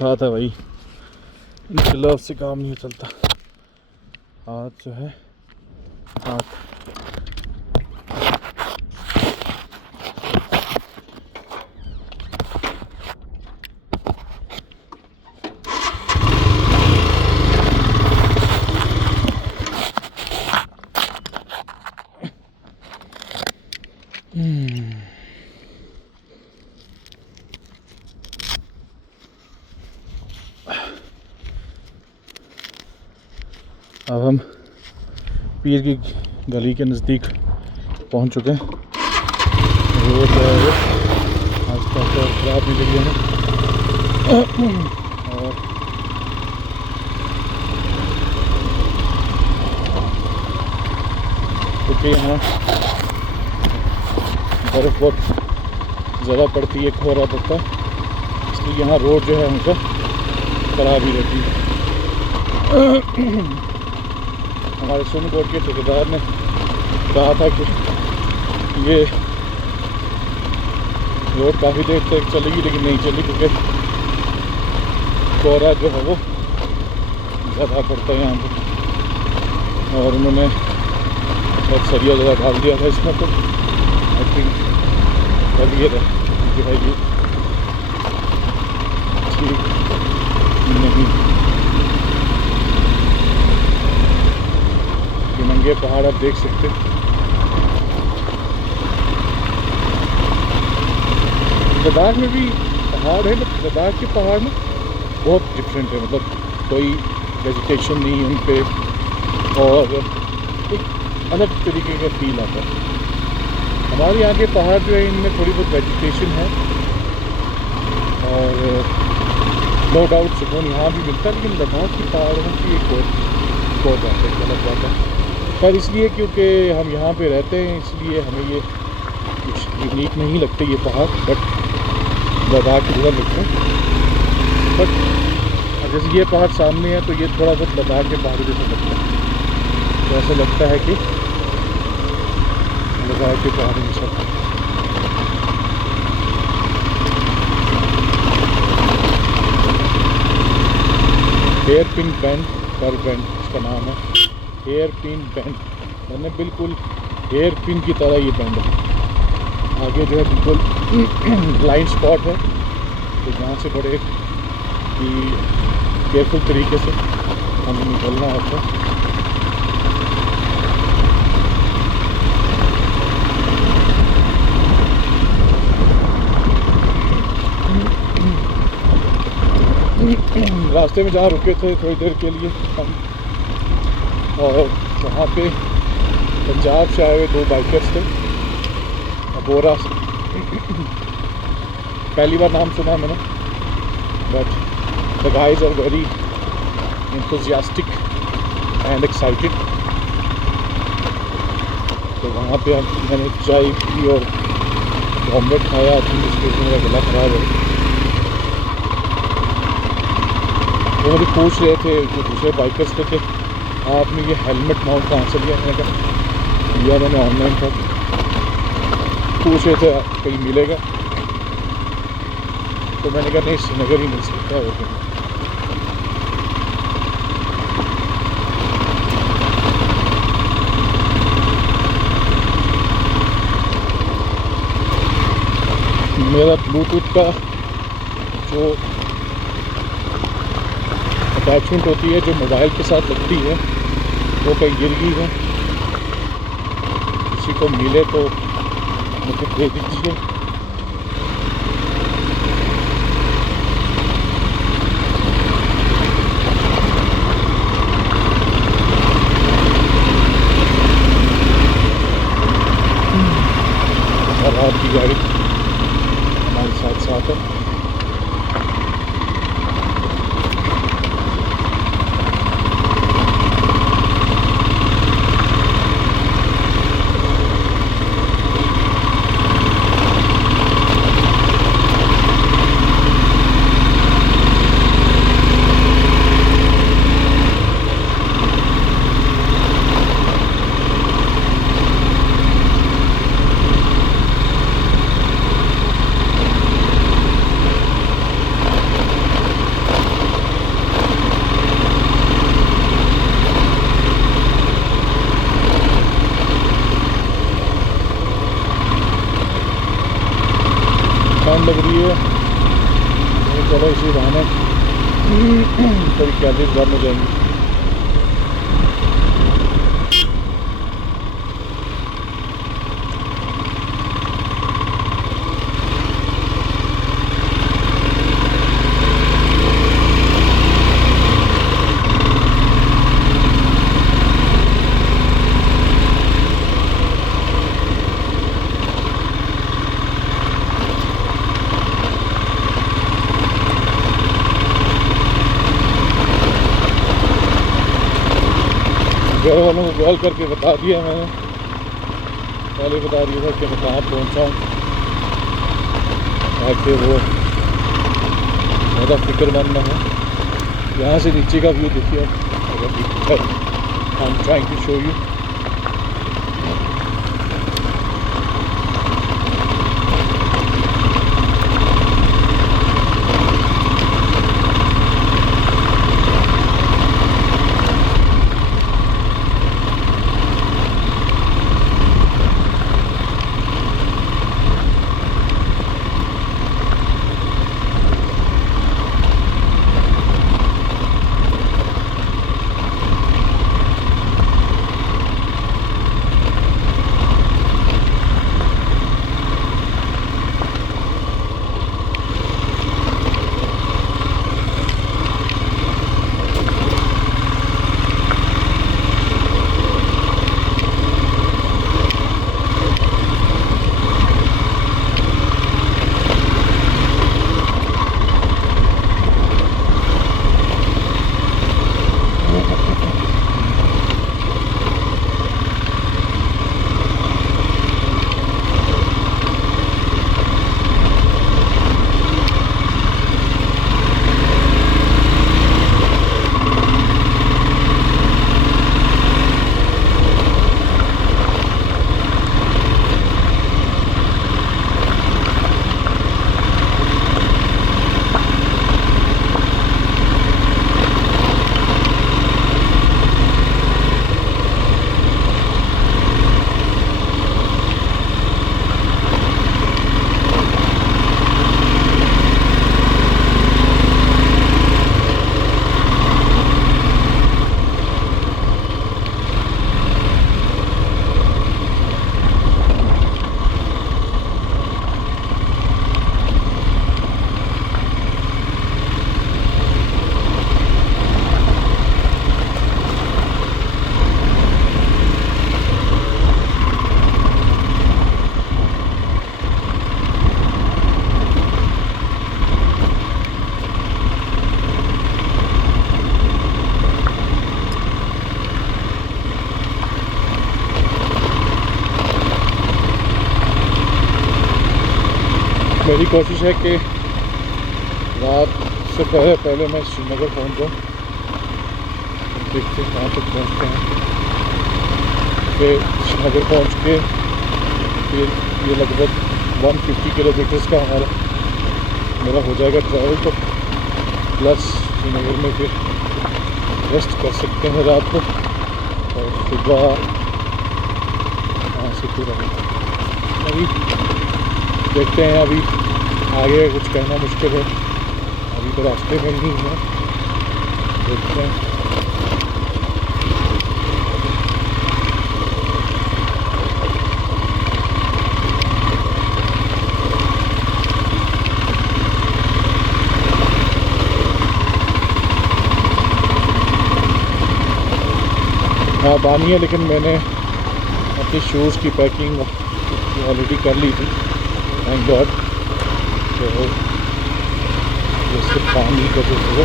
हाथ है भाई, ग्लव से काम नहीं चलता। हाथ जो है हाथ। अब हम पीर की गली के नज़दीक पहुंच चुके हैं। रोड जो है वो आस पास खराब नहीं लगी है और क्योंकि यहाँ बर्फ़ बहुत ज़्यादा पड़ती है, कोहरा पड़ता है, इसलिए यहाँ रोड जो है उनका खराब ही रहती है। हमारे सोनकोट के ठेकेदार ने कहा था कि ये रोड काफ़ी देर तक चलेगी, लेकिन नहीं चली क्योंकि कोहरा जो है वो ज़्यादा पड़ता है यहाँ पर। और उन्होंने बहुत सरिया जगह डाल दिया था इसमें, तो आई थिंक चलिए गिराइए ठीक नहीं। ये नंगे पहाड़ आप देख सकते हैं। लद्दाख में भी पहाड़ है, बट लद्दाख के पहाड़ में बहुत डिफरेंट है, मतलब कोई वेजिटेशन नहीं है उन पर और एक अलग तरीके का फील आता है। हमारे यहाँ के पहाड़ जो है इनमें थोड़ी बहुत वेजिटेशन है और नो डाउट सुकून यहाँ भी मिलता है, लेकिन लद्दाख की पहाड़ों की एक और बात है, अलग बात है। खैर इसलिए क्योंकि हम यहाँ पे रहते हैं इसलिए हमें ये कुछ यूनिक नहीं लगते ये पहाड़, बट लद्दाख के उधर लगते हैं। बट जैसे ये पहाड़ सामने है तो ये थोड़ा बहुत लद्दाख के पहाड़ जैसे लगता है, तो ऐसा लगता है कि लद्दाख के पहाड़ में सब हेयर पिन बैंड पर बैंड इसका नाम है, हेयर पिन बैंड, मैंने बिल्कुल हेयर पिन की तरह ये बैंड है। आगे जो है बिल्कुल ब्लाइंड स्पॉट है, तो यहाँ से बड़े ही केयरफुल तरीके से हमें निकलना होता है। रास्ते में जहाँ रुके थे थोड़ी देर के लिए हम, और वहाँ पे पंजाब से आए हुए 2 बाइकर्स थे, अबोरा से। पहली बार नाम सुना मैंने, but the guys are very enthusiastic and excited. तो वहाँ पे मैंने चाय पी और ऑमलेट खाया, जिसके मेरा गला ख़राब है। वो मुझे पूछ रहे थे जो दूसरे बाइकर्स थे कि आपने ये हेलमेट माउंट कहाँ से लिया। मैंने कहा लिया मैंने ऑनलाइन था। पूछ रहे थे कहीं मिलेगा, तो मैंने कहा नहीं श्रीनगर ही मिल सकता है। वो मेरा ब्लूटूथ का जो अटैचमेंट होती है जो मोबाइल के साथ लगती है वो कहीं गिर गई है, किसी को मिले तो मुझे दे दीजिए। और आपकी गाड़ी हमारे साथ साथ है। ठंड लग रही है, तो चलो इसी बहाने थोड़ी कैलोरीज बर्न हो जाएंगी। घर वालों को कॉल करके बता दिया मैंने, पहले बता दिया था कि मैं कहाँ पहुँचा हूँ, ताकि वो ज़्यादा फिक्रमंद ना हो। यहाँ से नीचे का व्यू देखिए, अगर दिखता है, I am trying to show you. मेरी कोशिश है कि रात से पहले मैं श्रीनगर पहुँच जाऊँ। देखते हैं कहाँ तक पहुँचते हैं, फिर श्रीनगर पहुँच के फिर ये लगभग 150 किलोमीटर्स का मेरा हो जाएगा ट्रैवल, तो प्लस श्रीनगर में फिर रेस्ट कर सकते हैं रात को, और सुबह वहाँ से फिर अभी देखते हैं। अभी आगे कुछ कहना मुश्किल है, अभी तो रास्ते में नहीं है, देखते हैं। हाँ बानी है, लेकिन मैंने अपने शूज़ की पैकिंग ऑलरेडी कर ली थी, थैंक गॉड। तो जैसे पानी का जो है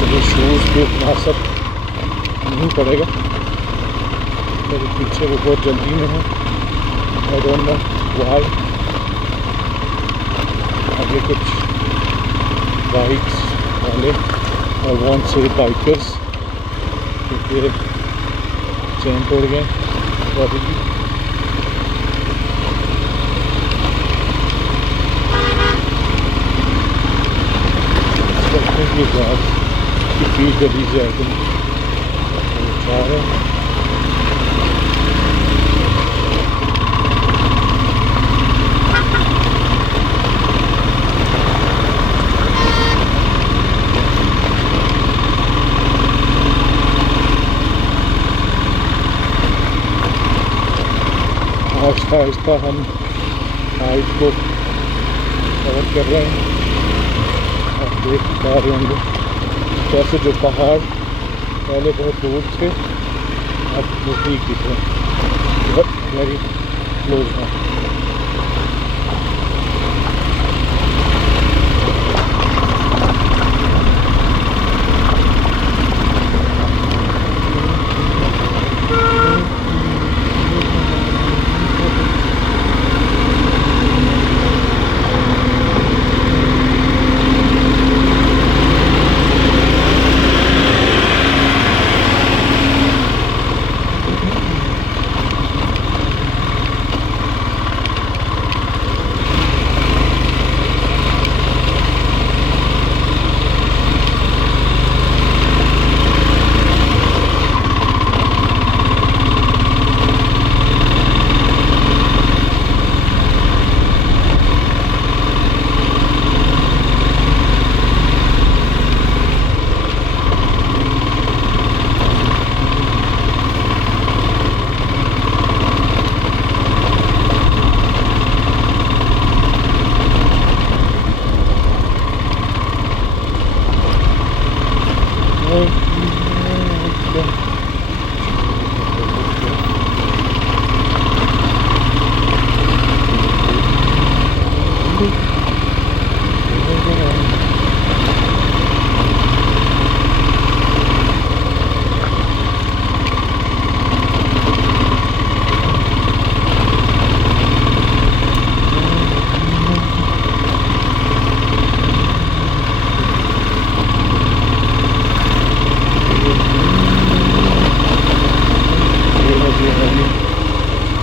मुझे शूज़ पे इतना असर नहीं पड़ेगा। मेरे पीछे वो बहुत जल्दी में है, आई डोंट नो व्हाई। आगे कुछ बाइक्स वाले और वॉन्ट से बाइकर्स, क्योंकि चैन तोड़ गए गाड़ी की। ये गैस की फील कर दीजिए आइटम जा रहे हैं। आहिस्ता आहिस्ता हम हाइट को कवर कर रहे हैं। आप देख पा रहे होंगे कैसे जो पहाड़ पहले बहुत दूर थे अब नज़दीक दिख रहे हैं, बहुत वेरी क्लोज हैं।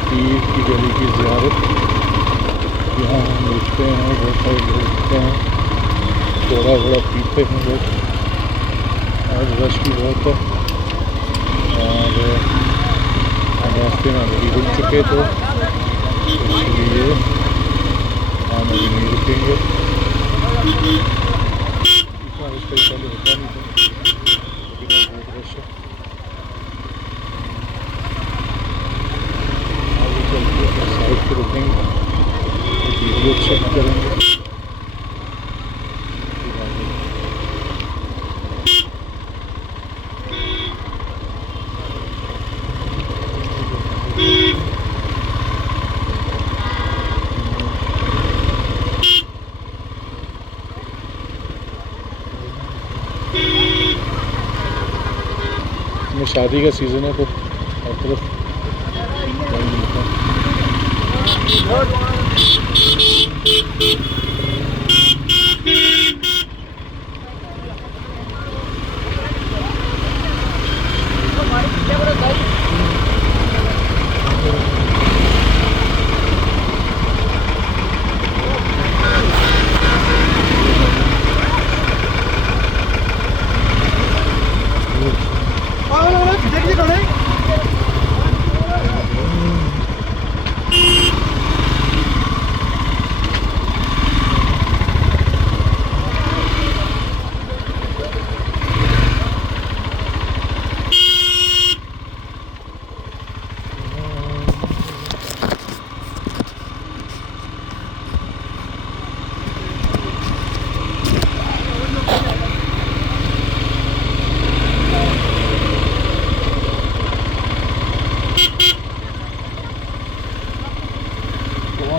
पीर की गली की ज़ियारत यहाँ हम रुकते हैं, बहुत सारे लोग रुकते हैं, थोड़ा थोड़ा पीते हैं लोग। आज रश भी बहुत है और हम रास्ते में अभी रुक चुके तो इसलिए हम अभी नहीं रुकेंगे। इतना रश कई साल होता नहीं था लेकिन अब बहुत रश है। साइड पर रुकेंगे, वीडियो चेक करेंगे। में शादी का सीज़न है तो हर तरफ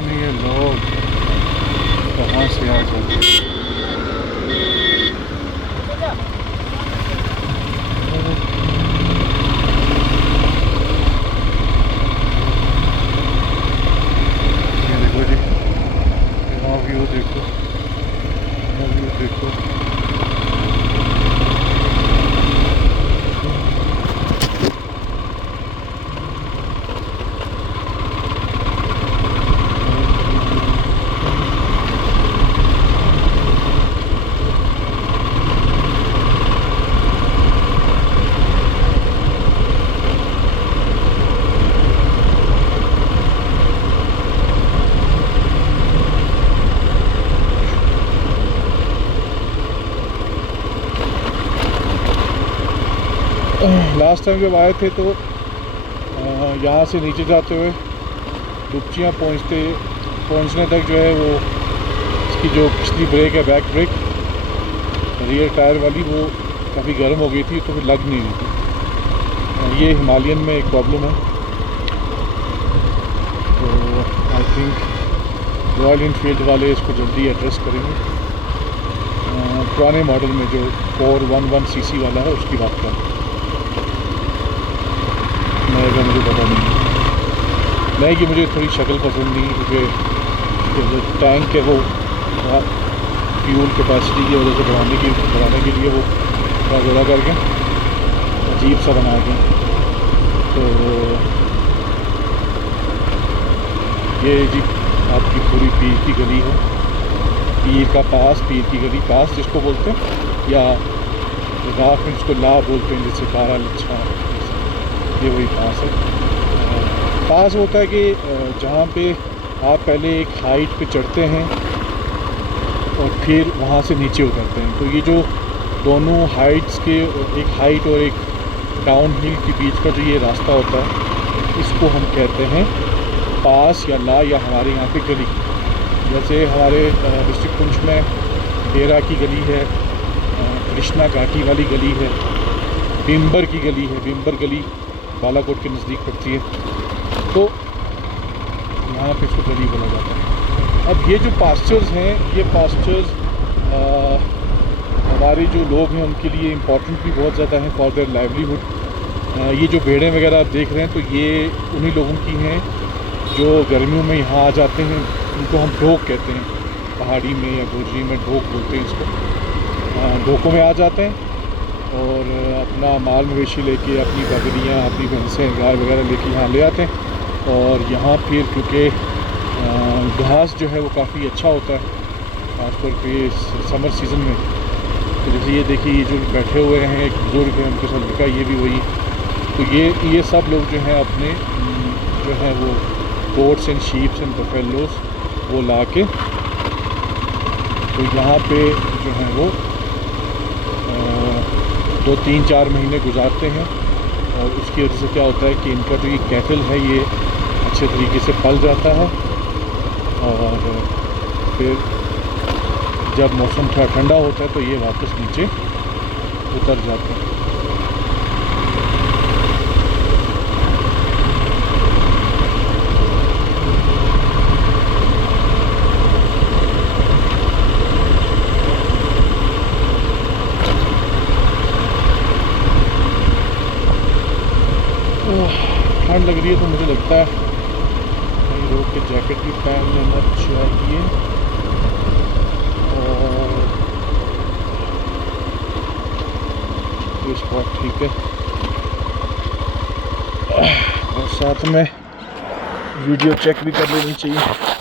ये लोग कहाँ से आ जाते हैं। ये देखो जी, यहाँ व्यू देखो, यहाँ व्यू देखो। लास्ट टाइम जब आए थे तो यहाँ से नीचे जाते हुए डुबचियाँ पहुँचने तक जो है वो इसकी जो पिछली ब्रेक है, बैक ब्रेक रियर टायर वाली, वो काफ़ी गर्म हो गई थी तो फिर लग नहीं रही थी। ये हिमालयन में एक प्रॉब्लम है। तो आई थिंक रॉयल इनफील्ड वाले इसको जल्दी एड्रेस करेंगे। पुराने मॉडल में जो 411 सीसी वाला है उसकी बात करें, नए का मुझे पता नहीं है। नए की मुझे थोड़ी शक्ल पसंद नहीं, क्योंकि जो टैंक है वो फ्यूल कैपेसिटी की वजह से बढ़ाने के लिए वो थोड़ा ज़्यादा करके अजीब सा बना के। तो ये जी आपकी पूरी पीर की गली है, पीर का पास, पीर की गली पास जिसको बोलते हैं, या रात में जिसको ला बोलते हैं, जैसे कारा लच्छा, ये वही पास है। पास होता है कि जहाँ पे आप पहले एक हाइट पे चढ़ते हैं और फिर वहाँ से नीचे उतरते हैं। तो ये जो दोनों हाइट्स के, एक हाइट और एक डाउन हिल के बीच का जो ये रास्ता होता है, इसको हम कहते हैं पास या ला, या हमारे यहाँ पे गली। जैसे हमारे डिस्ट्रिक्ट पुंछ में डेरा की गली है, कृष्णा घाटी वाली गली है, बिम्बर की गली है, बिम्बर गली बालाकोट के नज़दीक पड़ती है। तो यहाँ पे इसको गली बोला जाता है। अब ये जो पास्चर्स हैं, ये पास्चर्स हमारे जो लोग हैं उनके लिए इम्पॉर्टेंट भी बहुत ज़्यादा हैं फॉर देयर लाइवलीहुड। ये जो भेड़ें वगैरह आप देख रहे हैं, तो ये उन्हीं लोगों की हैं जो गर्मियों में यहाँ आ जाते हैं। उनको हम ढोक कहते हैं, पहाड़ी में या गोजरी में ढोक बोलते हैं इसको। ढोकों में आ जाते हैं और अपना माल मवेशी लेके, अपनी बकरियाँ, अपनी भैंसें, गाय वगैरह लेके यहाँ ले आते हैं। और यहाँ फिर क्योंकि घास जो है वो काफ़ी अच्छा होता है, खासतौर पे समर सीज़न में। तो जैसे ये देखिए, ये जो बैठे हुए हैं एक बुज़ुर्ग है, उनके साथ लड़का, ये भी वही। तो ये सब लोग जो हैं अपने जो है वो goats and sheeps and buffaloes वो ला के तो यहाँ पे जो है वो 2-3-4 महीने गुजारते हैं। और उसकी वजह से क्या होता है कि इनका जो ये कैटल है ये अच्छे तरीके से पल जाता है। और फिर जब मौसम थोड़ा ठंडा होता है तो ये वापस नीचे उतर जाते हैं। ठंड लग रही है तो मुझे लगता है कहीं रोक के जैकेट भी पहन लेना चाहिए। और ये स्पॉट ठीक है, और साथ में वीडियो चेक भी कर लेनी चाहिए।